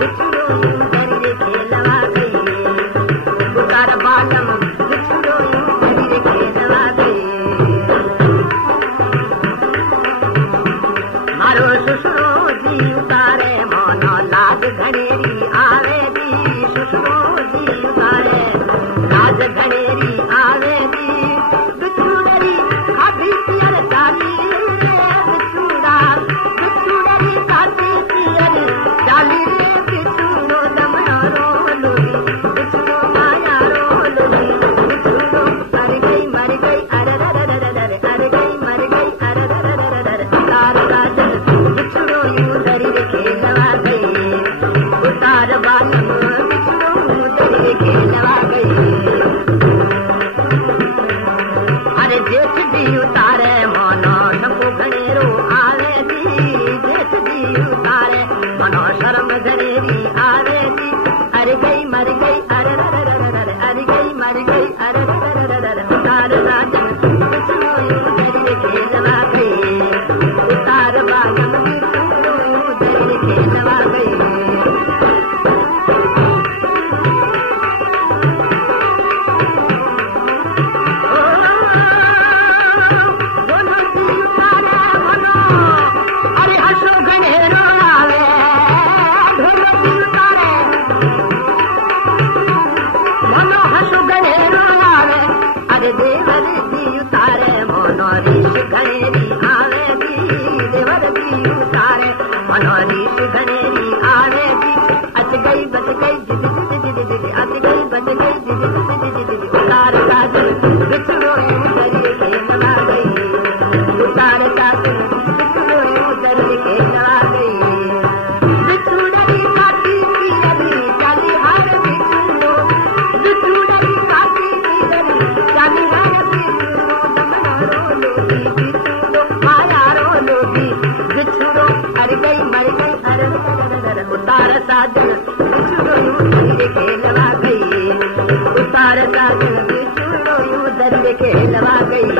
बिछड़ो यूं दरिए खेलवा गई, उतार बालम बिछड़ो यूं दरिए खेलवा गई। मारो ससुरो जी उतारे मोनो लाज घड़ेरी आवे दी, ससुरो जी उतारे लाज घड़ेरी आवे दी। बिछुड़री खाधी पियर चाली रे बिछुड़ा, बिछुड़री खाधी पियर चाली रे बिछुड़ो दमनो रोलो, बिछुड़ो माया रोलो, बिछुड़ो मर गई अरे रे रे रे रे रे, अरे गई मर गई अरे रे रे रे रे रे। उतार राजन बिछुड़ो यूं दरिए खेलवा गई, उतार बालम बिछुड़ो यूं दरिए खेलवा गई। अरे जेठ दी उतारे मोनो शंभू घनेरो आवे दी, जेठ दी उतारे मोनो शर्म घनेरी आवे दी। अरे गई मर गई अरे रे रे रे रे, अरे गई मर गई अरे रे रे रे रे। उतार राजन बिछुड़ो यूं दरिए खेलवा गई, उतार बालम बिछुड़ो यूं दरिए खेलवा गई। अरे हसो घनेरो आवे ढोलो दी उतारे, मोनो हसो घनेरो आवे। अरे देवर दी उतारे मोनो रीश घनेरी आवे दी, देवर दी उतारे मोनो रीश घनेरी आवे दी। अच गई बच गई जिद जिद जिद जिद, अच गई बच गई जिद जिद जिद जिद। उतार काजल बिछड़ो यूं दरिए खेलवा गई, उतार काजल बिछड़ो यूं दरिए खेलवा गई। बिछुड़री खाती पियरी चाली हार बिछुड़ो, बिछुड़री खाती पियरी चाली हार बिछुड़ो दमनो रोलो दी, बिछुड़ो माया रोलो दी, बिछुड़ो अरे गई मर गई अरे रे रे रे। उतार साजन बिछुड़ो यूं दरिए खेलवा गई, उतार साजन बिछुड़ो यूं दरिए खेलवा गई।